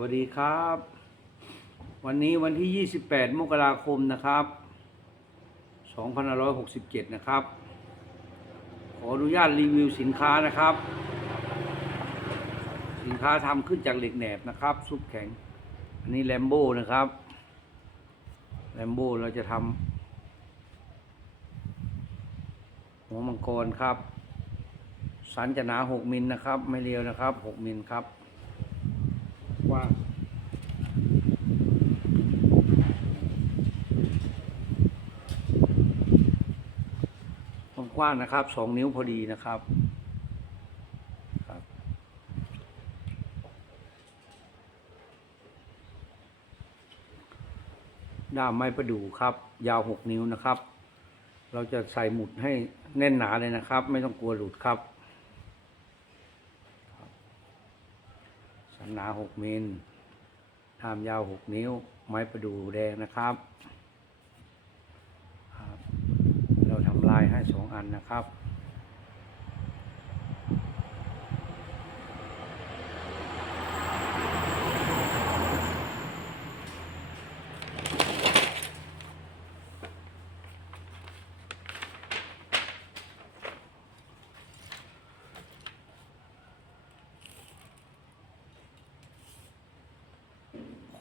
วัสดีครับ วันนี้วันที่ 28 มกราคมนะครับ2567 นะครับ ขออนุญาตรีวิวสินค้านะครับ สินค้าทำขึ้นจากเหล็กแหนบนะครับ ซุปแข็ง อันนี้แลมโบ้นะครับแลมโบ้เราจะทำหัวมังกรครับ สันจะหนา 6 มิลนะครับ ไม่เรียวนะครับ 6 มิลครับ กว้างความกว้างนะครับสองนิ้วพอดีนะครับครับด้ามไม้ประดู่ครับ ยาวหกนิ้วนะครับ เราจะใส่หมุดให้แน่นหนาเลยนะครับ ไม่ต้องกลัวหลุดครับ สันหนาหกมิลทามยาวหกนิ้ว ไม้ประดู่แดงนะครับเราทำลายให้สองอันนะครับ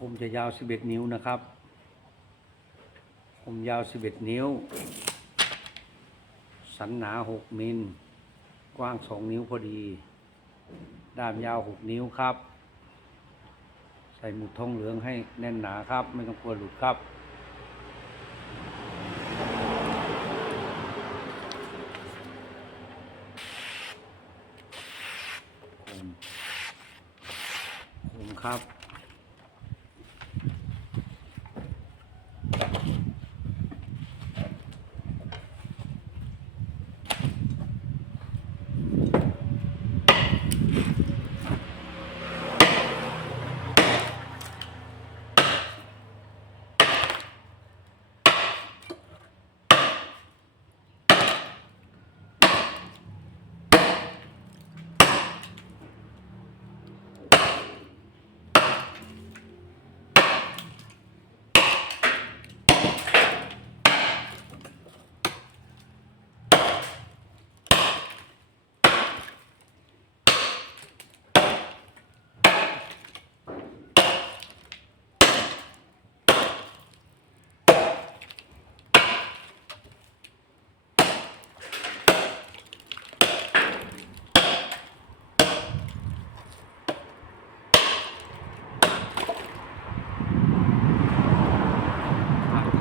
มจะยาว 11 นิ้วนะครับคมยาว 11 นิ้ว สันหนา 6 มิล กว้าง 2 นิ้วพอดี ด้ามยาว 6 นิ้วครับ ใส่หมุดทองเหลืองให้แน่นหนาครับ ไม่ต้องกลัวหลุดครับคมคมครับ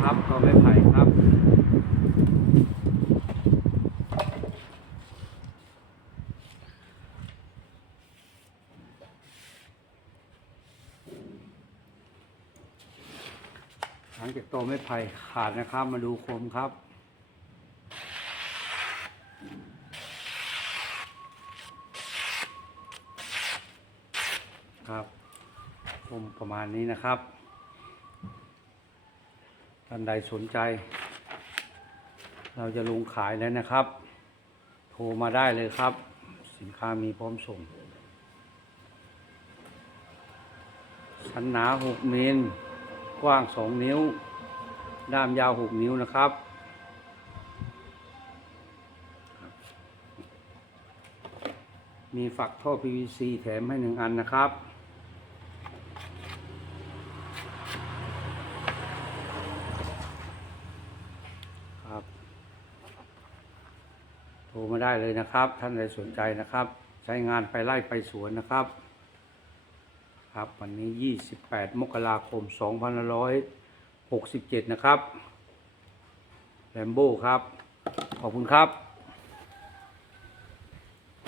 ครับก็ไม่ไผ่ครับ หลังจากโตไม่ไผ่ขาดนะครับ มาดูคมครับ ครับคมประมาณนี้นะครับท่านใดสนใจ เราจะลงขายแล้วนะครับ โทรมาได้เลยครับ สินค้ามีพร้อมส่งสันหนา6มิล กว้าง 2 นิ้ว ด้ามยาว 6 นิ้วนะครับ มีฝักท่อ PVC แถมให้หนึ่งอันนะครับ ครับ โทรมาได้เลยนะครับ ท่านใดสนใจนะครับ ใช้งานไปไล่ไปสวนนะครับ ครับวันนี้ 28 มกราคม 2567 นะครับแลมโบ้ครับ ขอบคุณครับ